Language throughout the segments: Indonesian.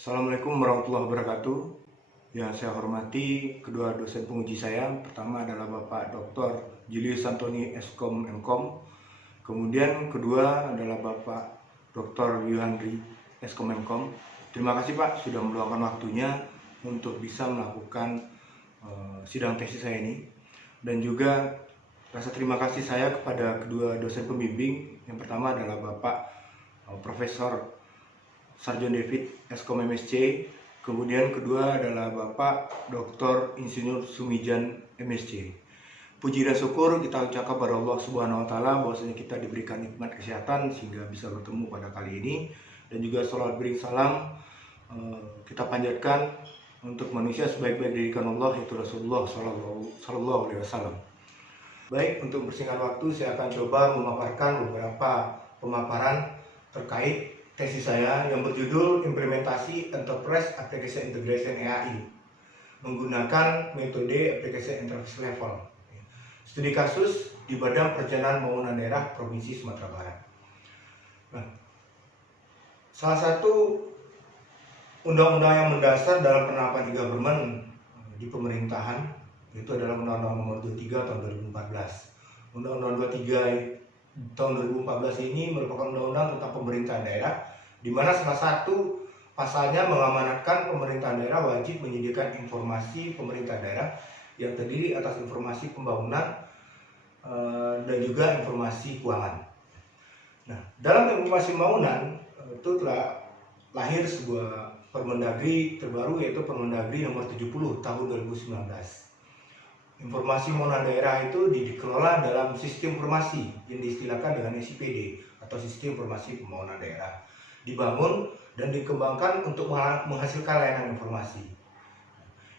Assalamualaikum warahmatullahi wabarakatuh. Yang saya hormati kedua dosen penguji saya. Pertama adalah Bapak Dr. Julius Antoni Eskom Mkom. Kemudian kedua adalah Bapak Dr. Yuhandri Eskom Mkom. Terima kasih Pak sudah meluangkan waktunya untuk bisa melakukan sidang tesis saya ini. Dan juga rasa terima kasih saya kepada kedua dosen pembimbing. Yang pertama adalah Bapak Profesor Sarjon David Eskom MSc, kemudian kedua adalah Bapak Dr. Insinyur Sumijan MSc. Puji dan syukur kita ucapkan kepada Allah Subhanahu wa taala bahwasanya kita diberikan nikmat kesehatan sehingga bisa bertemu pada kali ini, dan juga salawat beri salam kita panjatkan untuk manusia sebaik-baik dirikan Allah, yaitu Rasulullah Sallallahu Alaihi Wasallam. Baik, untuk bersingkat waktu saya akan coba memaparkan beberapa pemaparan terkait tesis saya yang berjudul Implementasi Enterprise Application Integration EAI menggunakan metode Application Interface Level. Studi kasus di Badan Perencanaan Pembangunan Daerah Provinsi Sumatera Barat. Nah, salah satu undang-undang yang mendasar dalam penerapan e-government di pemerintahan itu adalah Undang-Undang Nomor 23 tahun 2014. Undang-Undang 23 tahun 2014 ini merupakan undang-undang tentang pemerintahan daerah, di mana salah satu pasalnya mengamanatkan pemerintahan daerah wajib menyediakan informasi pemerintah daerah yang terdiri atas informasi pembangunan dan juga informasi keuangan. Nah, dalam informasi pembangunan itu telah lahir sebuah Permendagri terbaru, yaitu Permendagri nomor 70 tahun 2019. Informasi pembangunan daerah itu dikelola dalam sistem informasi yang diistilahkan dengan SIPD atau Sistem Informasi Pembangunan Daerah, dibangun dan dikembangkan untuk menghasilkan layanan informasi.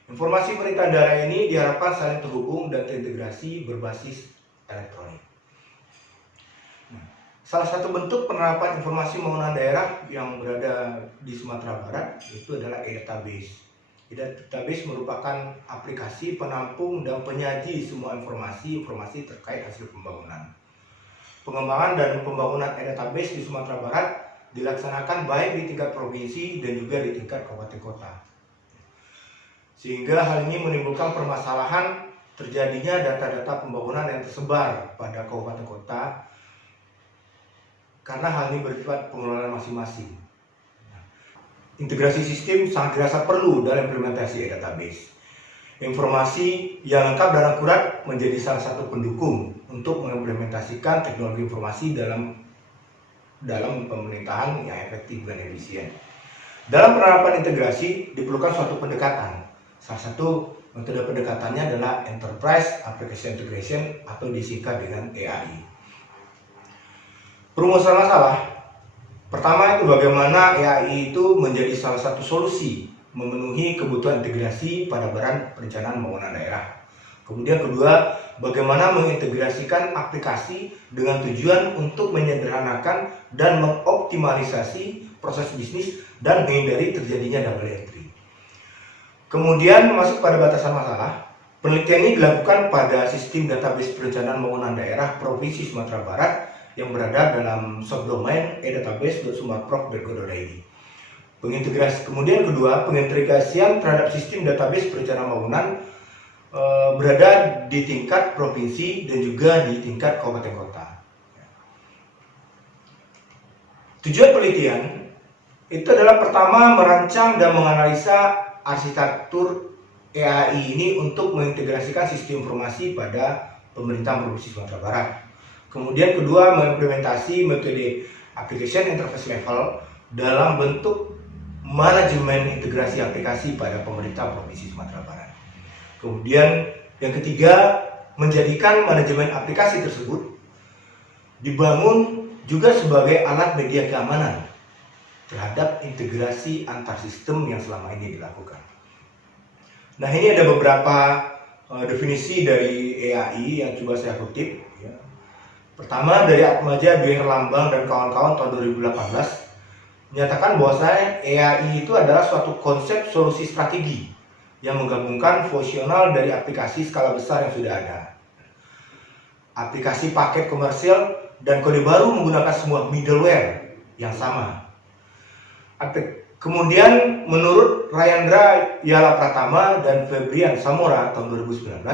Informasi pemerintah daerah ini diharapkan saling terhubung dan terintegrasi berbasis elektronik. Salah satu bentuk penerapan informasi pembangunan daerah yang berada di Sumatera Barat itu adalah e-database. E-database merupakan aplikasi penampung dan penyaji semua informasi terkait hasil pembangunan. Pengembangan dan pembangunan e-database di Sumatera Barat dilaksanakan baik di tingkat provinsi dan juga di tingkat kabupaten kota. Sehingga hal ini menimbulkan permasalahan terjadinya data-data pembangunan yang tersebar pada kabupaten kota karena hal ini bersifat pengelolaan masing-masing. Integrasi sistem sangat dirasa perlu dalam implementasi e-database. Informasi yang lengkap dan akurat menjadi salah satu pendukung untuk mengimplementasikan teknologi informasi dalam pemerintahan yang efektif dan efisien. Dalam penerapan integrasi diperlukan suatu pendekatan. Salah satu metode pendekatannya adalah Enterprise Application Integration atau disingkat dengan EAI. Perumusan masalah pertama itu bagaimana EAI itu menjadi salah satu solusi memenuhi kebutuhan integrasi pada Badan Perencanaan Pembangunan Daerah. Kemudian kedua, bagaimana mengintegrasikan aplikasi dengan tujuan untuk menyederhanakan dan mengoptimalisasi proses bisnis dan menghindari terjadinya double entry. Kemudian masuk pada batasan masalah, penelitian ini dilakukan pada sistem database perencanaan pembangunan daerah Provinsi Sumatera Barat yang berada dalam subdomain e-database.sumaprov.go.id. Kemudian kedua, pengintegrasian terhadap sistem database perencanaan pembangunan berada di tingkat provinsi dan juga di tingkat kabupaten kota. Tujuan penelitian itu adalah pertama merancang dan menganalisa arsitektur EAI ini untuk mengintegrasikan sistem informasi pada pemerintahan Provinsi Sumatera Barat. Kemudian kedua, mengimplementasi metode Application Interface Level dalam bentuk manajemen integrasi aplikasi pada pemerintah Provinsi Sumatera Barat. Kemudian yang ketiga, menjadikan manajemen aplikasi tersebut dibangun juga sebagai alat media keamanan terhadap integrasi antar sistem yang selama ini dilakukan. Nah, ini ada beberapa definisi dari EAI yang coba saya kutip. Ya. Pertama, dari Atmaja, Dwi Herlambang dan kawan-kawan tahun 2018 menyatakan bahwasanya EAI itu adalah suatu konsep solusi strategi yang menggabungkan fungsional dari aplikasi skala besar yang sudah ada, aplikasi paket komersial, dan kode baru menggunakan sebuah middleware yang sama. Kemudian menurut Rayandra Yala Pratama dan Febrian Samora tahun 2019,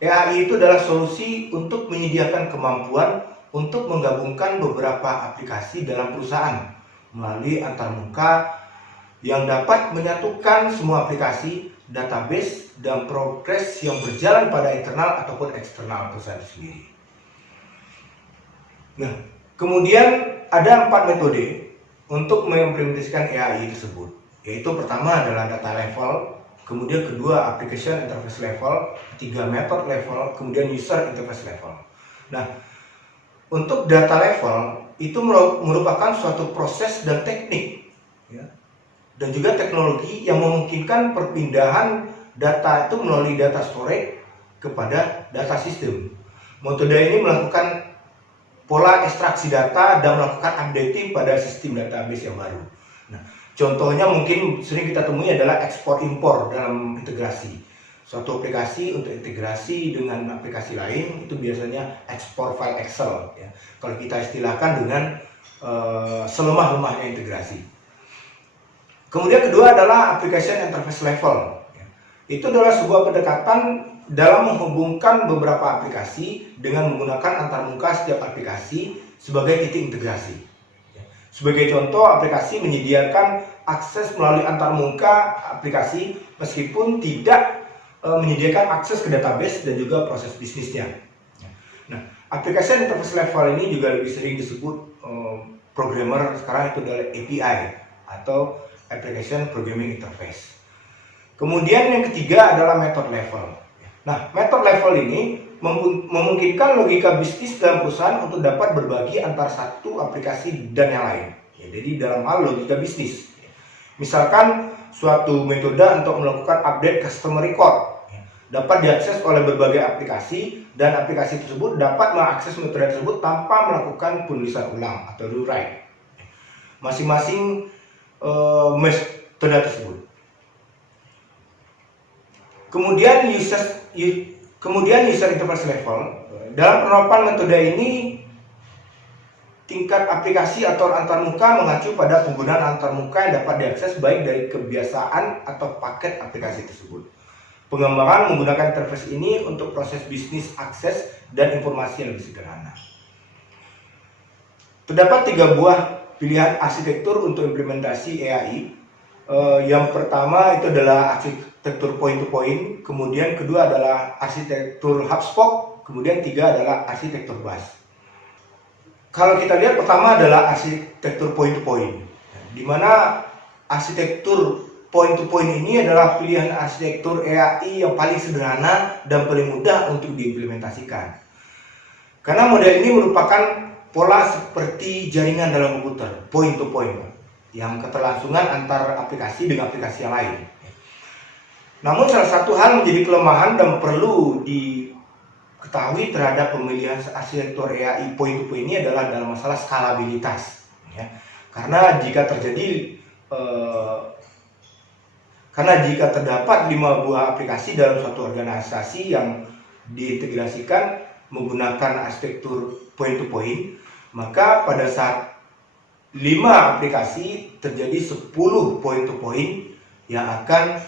EAI itu adalah solusi untuk menyediakan kemampuan untuk menggabungkan beberapa aplikasi dalam perusahaan melalui antarmuka yang dapat menyatukan semua aplikasi, database, dan progres yang berjalan pada internal ataupun eksternal perusahaan sendiri. Nah, kemudian ada 4 metode untuk mengimplementasikan EAI tersebut, yaitu pertama adalah data level, kemudian kedua application interface level, ketiga method level, kemudian user interface level. Nah, untuk data level itu merupakan suatu proses dan teknik, ya, dan juga teknologi yang memungkinkan perpindahan data itu melalui data storage kepada data system. Metode ini melakukan pola ekstraksi data dan melakukan updating pada sistem database yang baru. Nah, contohnya mungkin sering kita temui adalah ekspor impor dalam integrasi. Suatu aplikasi untuk integrasi dengan aplikasi lain itu biasanya ekspor file Excel, ya. Kalau kita istilahkan dengan selemah-lemahnya integrasi. Kemudian kedua adalah application interface level. Itu adalah sebuah pendekatan dalam menghubungkan beberapa aplikasi dengan menggunakan antarmuka setiap aplikasi sebagai titik integrasi. Sebagai contoh, aplikasi menyediakan akses melalui antarmuka aplikasi meskipun tidak menyediakan akses ke database dan juga proses bisnisnya. Nah, application interface level ini juga lebih sering disebut programmer sekarang itu adalah API atau application programming interface. Kemudian yang ketiga adalah method level. Nah, method level ini memungkinkan logika bisnis dalam perusahaan untuk dapat berbagi antara satu aplikasi dan yang lain. Ya, jadi dalam hal logika bisnis. Misalkan suatu metode untuk melakukan update customer record dapat diakses oleh berbagai aplikasi dan aplikasi tersebut dapat mengakses metode tersebut tanpa melakukan penulisan ulang atau rewrite. Masing-masing metode tersebut. Kemudian user interface level. Dalam penerapan metode ini, tingkat aplikasi atau antarmuka mengacu pada penggunaan antarmuka yang dapat diakses baik dari kebiasaan atau paket aplikasi tersebut. Pengembangan menggunakan interface ini untuk proses bisnis akses dan informasi yang lebih sederhana. Terdapat 3 buah pilihan arsitektur untuk implementasi EAI. Yang pertama itu adalah arsitektur point to point, kemudian kedua adalah arsitektur HubSpot, kemudian 3 adalah arsitektur bus. Kalau kita lihat pertama adalah arsitektur point to point, di mana arsitektur point to point ini adalah pilihan arsitektur EAI yang paling sederhana dan paling mudah untuk diimplementasikan. Karena model ini merupakan pola seperti jaringan dalam komputer, point to point, yang keterlangsungan antar aplikasi dengan aplikasi yang lain. Namun salah satu hal menjadi kelemahan dan perlu diketahui terhadap pemilihan arsitektur EAI point to point ini adalah dalam masalah skalabilitas, ya. Karena jika terdapat 5 buah aplikasi dalam suatu organisasi yang diintegrasikan menggunakan arsitektur point to point, maka pada saat 5 aplikasi terjadi 10 point to point yang akan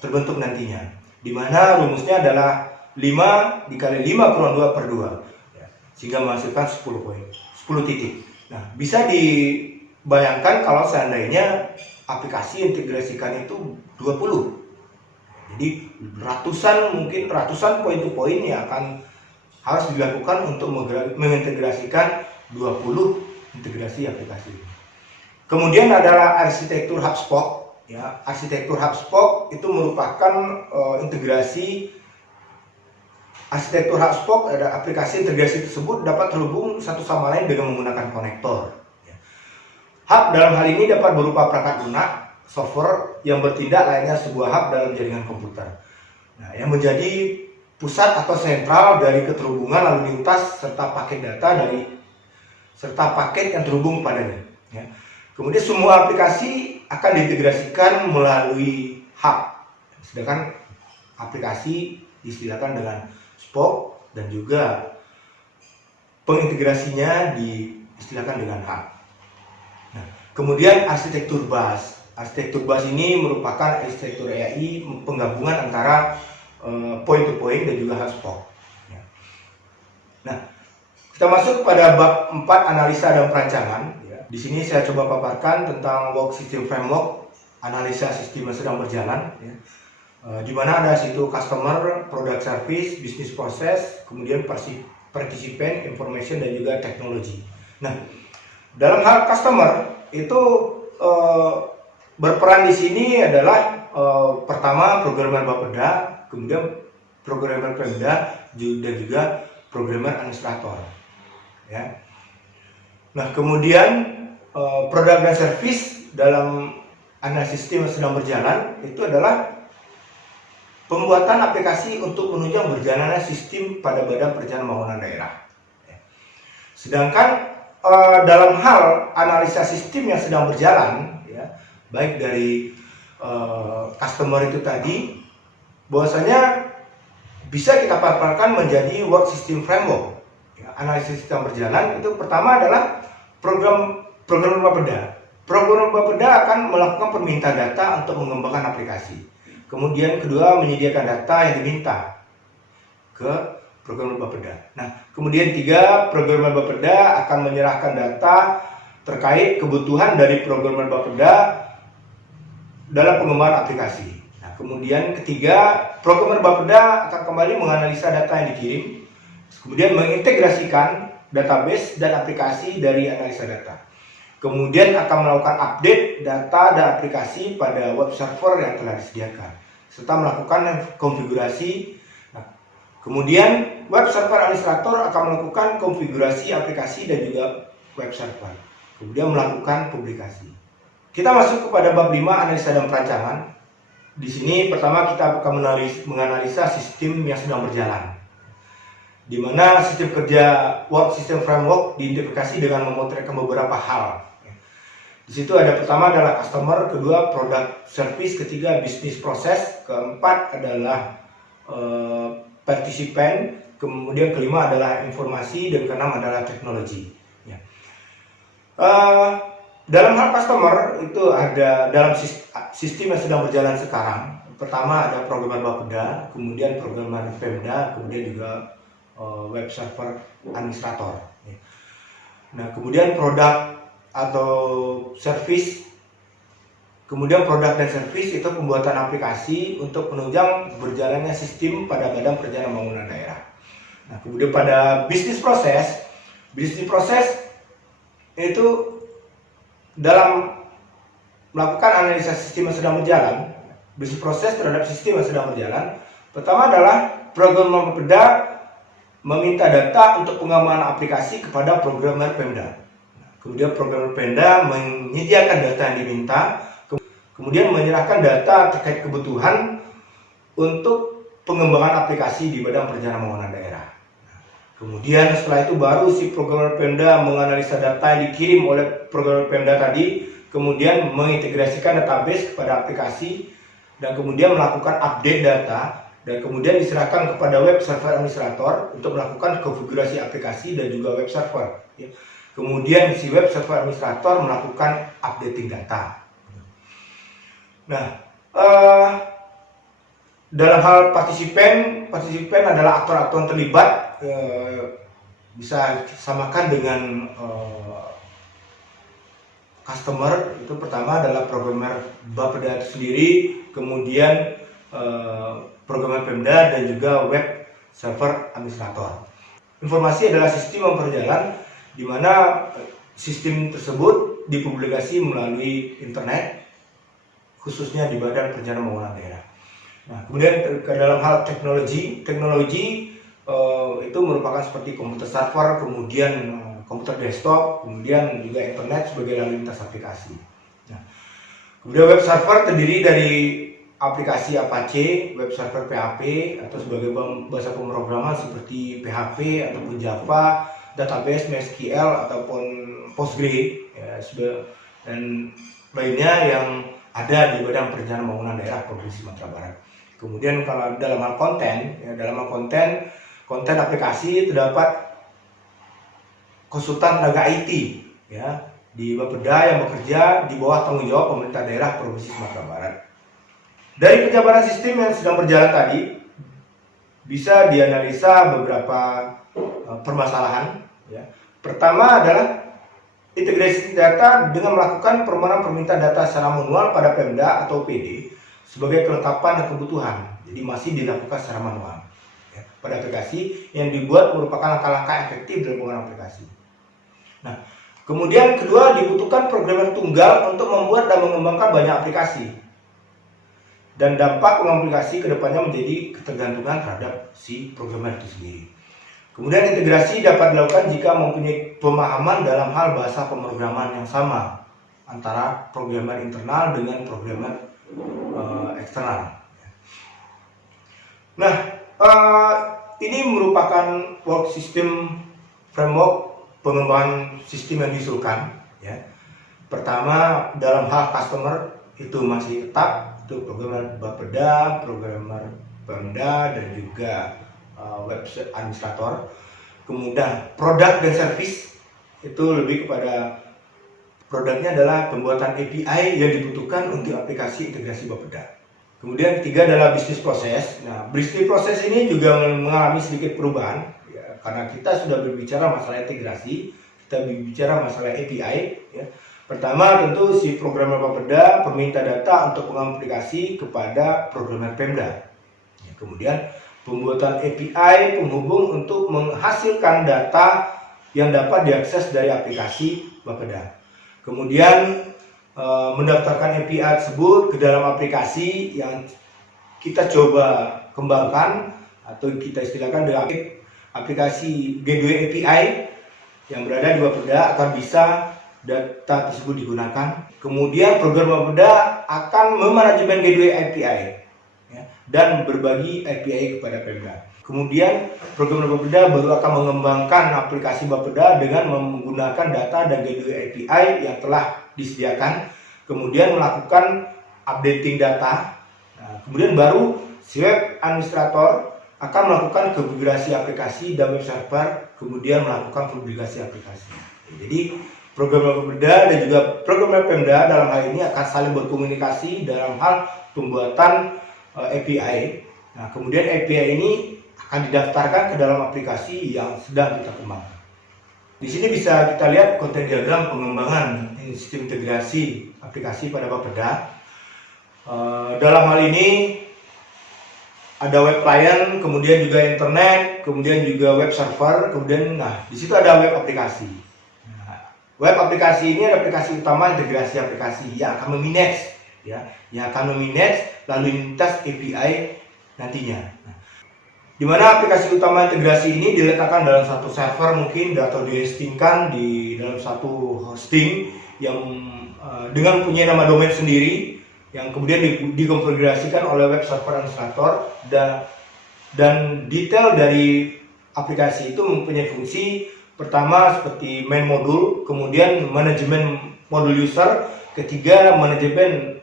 terbentuk nantinya, di mana rumusnya adalah 5 dikali 5 kurang 2 per 2, ya, sehingga menghasilkan 10 poin, 10 titik. Nah, bisa dibayangkan kalau seandainya aplikasi yang integrasikan itu 20, jadi mungkin ratusan point to point yang akan harus dilakukan untuk mengintegrasikan 20 integrasi aplikasi. Kemudian adalah arsitektur HubSpot. Ya, arsitektur HubSpot itu merupakan integrasi. Arsitektur HubSpot ada aplikasi integrasi tersebut dapat terhubung satu sama lain dengan menggunakan konektor. Ya. Hub dalam hal ini dapat berupa perangkat lunak, software yang bertindak layaknya sebuah hub dalam jaringan komputer. Nah, yang menjadi pusat atau sentral dari keterhubungan lalu lintas serta paket data serta paket yang terhubung padanya. Ya. Kemudian semua aplikasi akan diintegrasikan melalui hub, sedangkan aplikasi diistilahkan dengan spoke dan juga pengintegrasinya diistilahkan dengan hub. Nah, Kemudian arsitektur bus. Arsitektur bus ini merupakan arsitektur AI penggabungan antara point to point dan juga hotspot. Nah, kita masuk pada bab 4 analisa dan perancangan. Di sini saya coba paparkan tentang work system framework, analisa sistem yang sedang berjalan. Di mana ada situ customer, product service, business process, kemudian participant, information, dan juga teknologi. Nah, dalam hal customer itu berperan di sini adalah pertama programmer Bapeda, kemudian programmer Pemda, dan juga programmer administrator. Ya. Nah, kemudian produk dan service dalam analisis sistem yang sedang berjalan itu adalah pembuatan aplikasi untuk menunjang berjalannya sistem pada Badan Perencanaan Pembangunan Daerah. Sedangkan dalam hal analisa sistem yang sedang berjalan, ya, baik dari customer itu tadi, bahwasanya bisa kita paparkan menjadi work system framework. Analisis sistem berjalan itu pertama adalah program Bapeda. Program Bapeda akan melakukan permintaan data untuk mengembangkan aplikasi. Kemudian kedua, menyediakan data yang diminta ke program Bapeda. Nah, kemudian tiga, program Bapeda akan menyerahkan data terkait kebutuhan dari program Bapeda dalam pengembangan aplikasi. Nah, kemudian ketiga, program Bapeda akan kembali menganalisa data yang dikirim, kemudian mengintegrasikan database dan aplikasi dari analisa data. Kemudian akan melakukan update data dan aplikasi pada web server yang telah disediakan, serta melakukan konfigurasi. Nah, kemudian web server administrator akan melakukan konfigurasi aplikasi dan juga web server. Kemudian melakukan publikasi. Kita masuk kepada bab 5, analisa dan perancangan. Di sini pertama kita akan menganalisa sistem yang sedang berjalan, di mana sistem kerja work system framework diidentifikasi dengan memotretkan beberapa hal. Di situ ada pertama adalah customer, kedua product service, ketiga business process, keempat adalah participant, kemudian kelima adalah informasi, dan keenam adalah teknologi. Dalam hal customer itu ada dalam sistem yang sedang berjalan sekarang. Pertama ada programmer Bapeda, kemudian programmer Pemda, kemudian juga web server administrator. Nah, kemudian produk atau service, kemudian produk dan service itu pembuatan aplikasi untuk menunjang berjalannya sistem pada Badan Perencanaan Pembangunan Daerah. Nah, kemudian pada bisnis proses itu dalam melakukan analisa sistem yang sedang berjalan, bisnis proses terhadap sistem yang sedang berjalan. Pertama adalah programmer Bapeda meminta data untuk pengembangan aplikasi kepada programmer Pemda. Kemudian programmer Pemda menyediakan data yang diminta, kemudian menyerahkan data terkait kebutuhan untuk pengembangan aplikasi di Badan Perencanaan Pembangunan Daerah. Kemudian setelah itu baru si programmer Pemda menganalisa data yang dikirim oleh programmer Pemda tadi, kemudian mengintegrasikan database kepada aplikasi, dan kemudian melakukan update data, dan kemudian diserahkan kepada web server administrator untuk melakukan konfigurasi aplikasi dan juga web server. Kemudian si web server administrator melakukan updating data. Nah, dalam hal partisipan adalah aktor-aktor yang terlibat, bisa disamakan dengan customer. Itu pertama adalah programmer Bapeda sendiri, kemudian programmer Pemda, dan juga web server administrator. Informasi adalah sistem yang berjalan di mana sistem tersebut dipublikasi melalui internet, khususnya di Badan Perencanaan Pembangunan Daerah. Nah, kemudian ke dalam hal teknologi itu merupakan seperti komputer server, kemudian komputer desktop, kemudian juga internet sebagai lalu lintas aplikasi. Nah, kemudian web server terdiri dari aplikasi Apache, web server PHP atau sebagai bahasa pemrograman seperti PHP ataupun Java, database MySQL ataupun Postgre, ya, dan lainnya yang ada di Badan Perencanaan Pembangunan Daerah Provinsi Sumatera Barat. Kemudian kalau dalam hal konten, ya, konten aplikasi terdapat konsultan tenaga IT, ya, di Bapeda yang bekerja di bawah tanggung jawab pemerintah daerah Provinsi Sumatera Barat. Dari penjabaran sistem yang sedang berjalan tadi, bisa dianalisa beberapa permasalahan. Ya. Pertama adalah integrasi data dengan melakukan permohonan permintaan data secara manual pada Pemda atau PD sebagai kelengkapan dan kebutuhan. Jadi masih dilakukan secara manual ya, pada aplikasi yang dibuat merupakan langkah-langkah efektif dalam penggunaan aplikasi. Nah, kemudian kedua, dibutuhkan programmer tunggal untuk membuat dan mengembangkan banyak aplikasi. Dan dampak pengembangan aplikasi kedepannya menjadi ketergantungan terhadap si programmer itu sendiri. Kemudian integrasi dapat dilakukan jika mempunyai pemahaman dalam hal bahasa pemrograman yang sama antara programmer internal dengan programmer eksternal. Nah, ini merupakan work system framework pengembangan sistem yang diusulkan. Ya. Pertama, dalam hal customer itu masih tetap itu programmer Bapeda, programmer Pemda dan juga website administrator. Kemudian produk dan service itu lebih kepada produknya adalah pembuatan API yang dibutuhkan untuk aplikasi integrasi Bapeda. Kemudian ketiga adalah bisnis proses. Nah, bisnis proses ini juga mengalami sedikit perubahan ya, karena kita sudah berbicara masalah integrasi, kita berbicara masalah API ya. Pertama tentu si programmer Bapeda meminta data untuk aplikasi kepada programmer Pemda. Ya, kemudian pembuatan API penghubung untuk menghasilkan data yang dapat diakses dari aplikasi Bapeda. Kemudian mendaftarkan API tersebut ke dalam aplikasi yang kita coba kembangkan atau kita istilahkan dengan aplikasi Gateway API yang berada di Bapeda akan bisa data tersebut digunakan. Kemudian program Bapeda akan memanajemen Gateway API dan berbagi API kepada Pemda. Kemudian program Bapeda baru akan mengembangkan aplikasi Bapeda dengan menggunakan data dan gateway API yang telah disediakan, kemudian melakukan updating data. Nah, kemudian baru si web administrator akan melakukan konfigurasi aplikasi dan web server, kemudian melakukan publikasi aplikasi. Jadi program Bapeda dan juga program Pemda dalam hal ini akan saling berkomunikasi dalam hal pembuatan API. Nah, kemudian API ini akan didaftarkan ke dalam aplikasi yang sedang kita kembangkan. Di sini bisa kita lihat konten diagram pengembangan sistem integrasi aplikasi pada Bapeda. Dalam hal ini ada web client, kemudian juga internet, kemudian juga web server, kemudian di situ ada web aplikasi. Nah, web aplikasi ini adalah aplikasi utama integrasi aplikasi yang akan memanage yang akan memanage lalu lintas API nantinya. Di mana aplikasi utama integrasi ini diletakkan dalam satu server mungkin atau dihostingkan di dalam satu hosting yang dengan punya nama domain sendiri yang kemudian dikonfigurasikan oleh web server administrator dan detail dari aplikasi itu mempunyai fungsi pertama seperti main modul, kemudian manajemen modul user, ketiga manajemen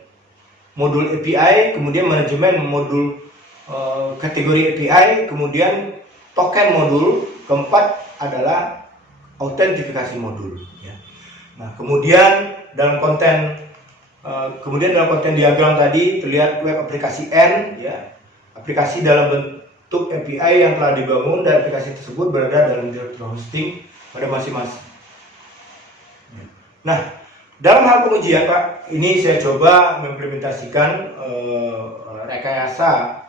modul API, kemudian manajemen modul kategori API, kemudian token modul, keempat adalah autentifikasi modul. Ya. Nah, kemudian dalam konten diagram tadi terlihat web aplikasi N, ya, aplikasi dalam bentuk API yang telah dibangun dan aplikasi tersebut berada dalam directory hosting pada masing-masing. Nah, dalam hal pengujian Pak, ini saya coba mengimplementasikan rekayasa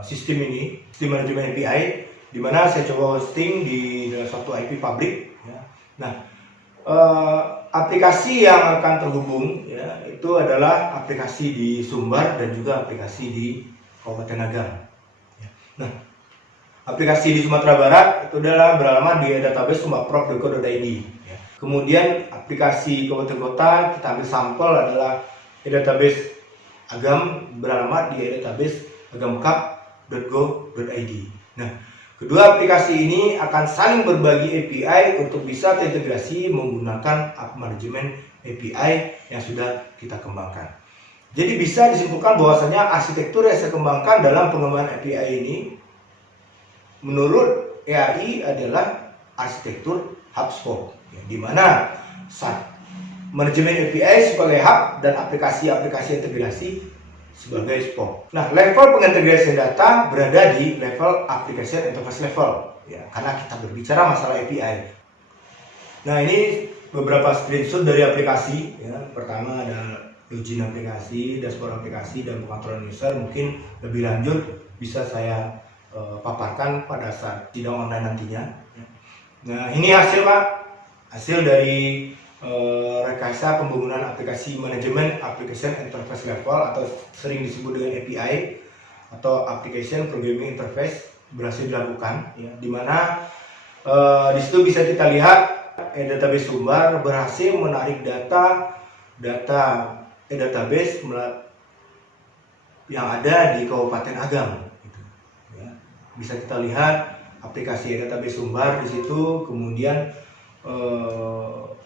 sistem ini, sistem manajemen API, di mana saya coba hosting di dalam suatu IP pabrik. Ya. Nah, aplikasi yang akan terhubung ya, itu adalah aplikasi di Sumbar dan juga aplikasi di Kabupaten Agam. Ya. Nah, aplikasi di Sumatera Barat itu adalah beralamat di database sumbarprof.co.id. Ya. Kemudian aplikasi Kabupaten Kota kita ambil sampel adalah database Agam beralamat di database agamkap.go.id. Nah, kedua aplikasi ini akan saling berbagi API untuk bisa terintegrasi menggunakan manajemen API yang sudah kita kembangkan. Jadi bisa disimpulkan bahwasanya arsitektur yang saya kembangkan dalam pengembangan API ini menurut EAI adalah arsitektur HubSpot, ya, di mana SAT. Manajemen API sebagai hub dan aplikasi-aplikasi integrasi sebagai spoke. Nah, level pengintegrasian data berada di level application interface level, ya, karena kita berbicara masalah API. Nah, ini beberapa screenshot dari aplikasi. Ya. Pertama ada login aplikasi, dashboard aplikasi, dan pengaturan user. Mungkin lebih lanjut bisa saya paparkan pada saat sidang online nantinya. Nah, ini hasil Pak, hasil dari rekayasa pembangunan aplikasi manajemen application interface level atau sering disebut dengan API atau application programming interface berhasil dilakukan, ya, dimana di situ bisa kita lihat database sumber berhasil menarik data database yang ada di Kabupaten Agam, gitu, ya. Bisa kita lihat aplikasi database sumber di situ, kemudian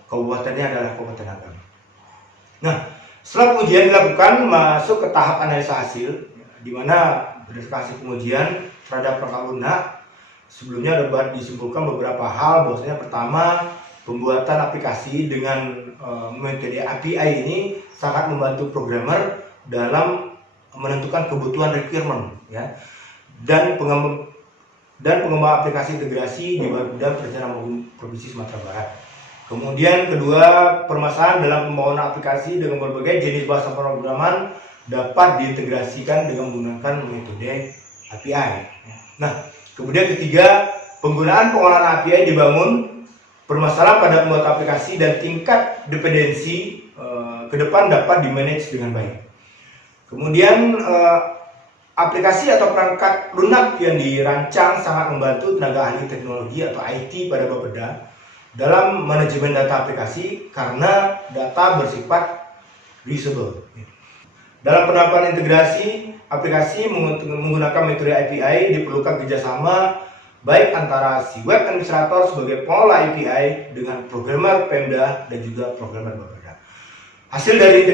kabupatennya adalah Kabupaten Agam. Nah, setelah pengujian dilakukan, masuk ke tahap analisa hasil, di mana berdasarkan hasil pengujian terhadap perangkat lunak, sebelumnya dapat disimpulkan beberapa hal. Bahwasanya pertama, pembuatan aplikasi dengan metode API ini sangat membantu programmer dalam menentukan kebutuhan requirement, ya, dan pengembang aplikasi integrasi di Bidang Perencanaan Provinsi Sumatera Barat. Kemudian kedua, permasalahan dalam pembangunan aplikasi dengan berbagai jenis bahasa pemrograman dapat diintegrasikan dengan menggunakan metode API. Nah, kemudian ketiga, penggunaan pengolahan API dibangun, permasalahan pada pembuat aplikasi dan tingkat dependensi ke depan dapat dimanage dengan baik. Kemudian aplikasi atau perangkat lunak yang dirancang sangat membantu tenaga ahli teknologi atau IT pada Bapeda dalam manajemen data aplikasi karena data bersifat reusable. Dalam penerapan integrasi aplikasi menggunakan metode API diperlukan kerjasama baik antara si web administrator sebagai pengelola API dengan programmer Pemda dan juga programmer Bapeda. Hasil dari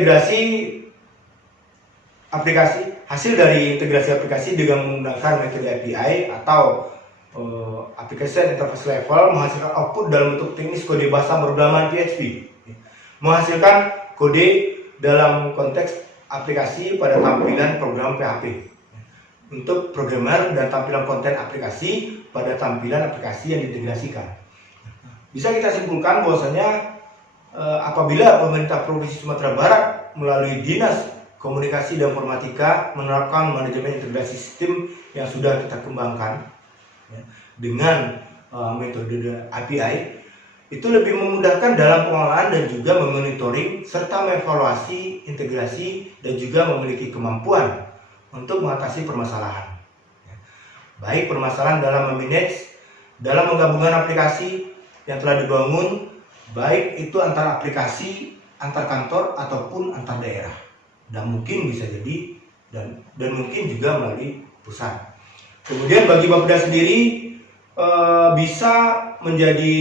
integrasi aplikasi dengan menggunakan metode API atau application interface level menghasilkan output dalam bentuk teknis kode bahasa pemrograman PHP, menghasilkan kode dalam konteks aplikasi pada tampilan program PHP untuk programmer dan tampilan konten aplikasi pada tampilan aplikasi yang diintegrasikan. Bisa kita simpulkan bahwasanya apabila pemerintah Provinsi Sumatera Barat melalui Dinas Komunikasi dan Informatika menerapkan manajemen integrasi sistem yang sudah kita kembangkan, ya, dengan metode API, itu lebih memudahkan dalam pengolahan dan juga memonitoring serta mengevaluasi integrasi dan juga memiliki kemampuan untuk mengatasi permasalahan, ya, baik permasalahan dalam memanage, dalam menggabungkan aplikasi yang telah dibangun, baik itu antar aplikasi, antar kantor ataupun antar daerah, dan mungkin bisa jadi dan mungkin juga melalui pusat. Kemudian bagi Bapeda sendiri bisa menjadi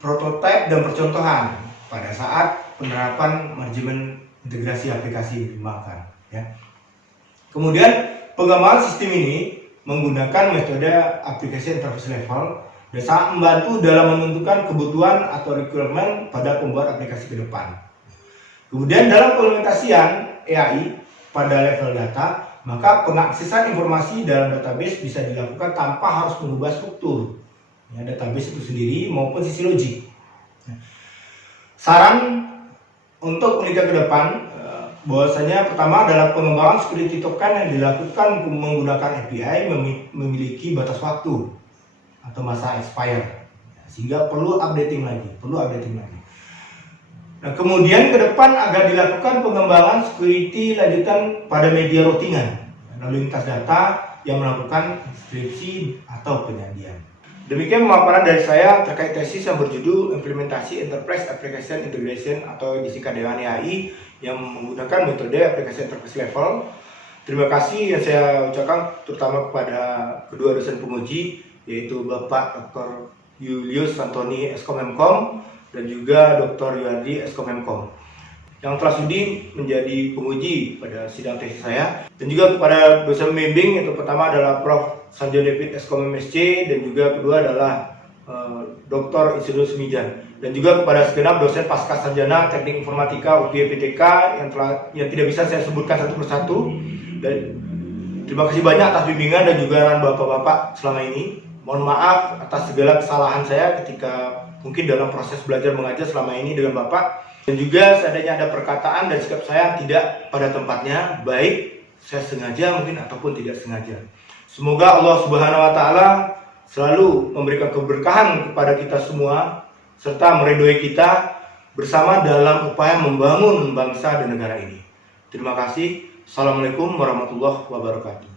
prototipe dan percontohan pada saat penerapan manajemen integrasi aplikasi dikembangkan, ya. Kemudian pengembangan sistem ini menggunakan metode application interface level dan sangat membantu dalam menentukan kebutuhan atau requirement pada pembuat aplikasi ke depan. Kemudian dalam pengimplementasian AI pada level data, maka pengaksesan informasi dalam database bisa dilakukan tanpa harus mengubah struktur, ya, database itu sendiri maupun sisi logik. Saran untuk penelitian ke depan, bahwasanya pertama adalah pengembangan security token yang dilakukan menggunakan API memiliki batas waktu atau masa expire, sehingga perlu updating lagi. Nah, kemudian ke depan agar dilakukan pengembangan security lanjutan pada media routingan, lalu lintas data yang melakukan inskripsi atau penyandian. Demikian pemaparan dari saya terkait tesis yang berjudul Implementasi Enterprise Application Integration atau disingkat dengan EAI yang menggunakan metode aplikasi interface level. Terima kasih yang saya ucapkan terutama kepada kedua dosen penguji, yaitu Bapak Dr. Julius Santoni Eskom-Mkom dan juga Dr. Yadi Eskom-Mkom yang telah sudi menjadi penguji pada sidang tesis saya, dan juga kepada dosen pembimbing, yaitu pertama adalah Prof. Sanjo David Eskom MSc dan juga kedua adalah Dr. Isidro Sumijan. dan juga kepada segenap dosen pasca sarjana Teknik Informatika UPI PTK yang tidak bisa saya sebutkan satu persatu. Dan terima kasih banyak atas bimbingan dan juga arahan bapak-bapak selama ini. Mohon maaf atas segala kesalahan saya ketika mungkin dalam proses belajar mengajar selama ini dengan bapak. Dan juga seandainya ada perkataan dan sikap saya tidak pada tempatnya, baik saya sengaja mungkin ataupun tidak sengaja. Semoga Allah Subhanahu wa Ta'ala selalu memberikan keberkahan kepada kita semua, serta meridhoi kita bersama dalam upaya membangun bangsa dan negara ini. Terima kasih. Assalamualaikum warahmatullahi wabarakatuh.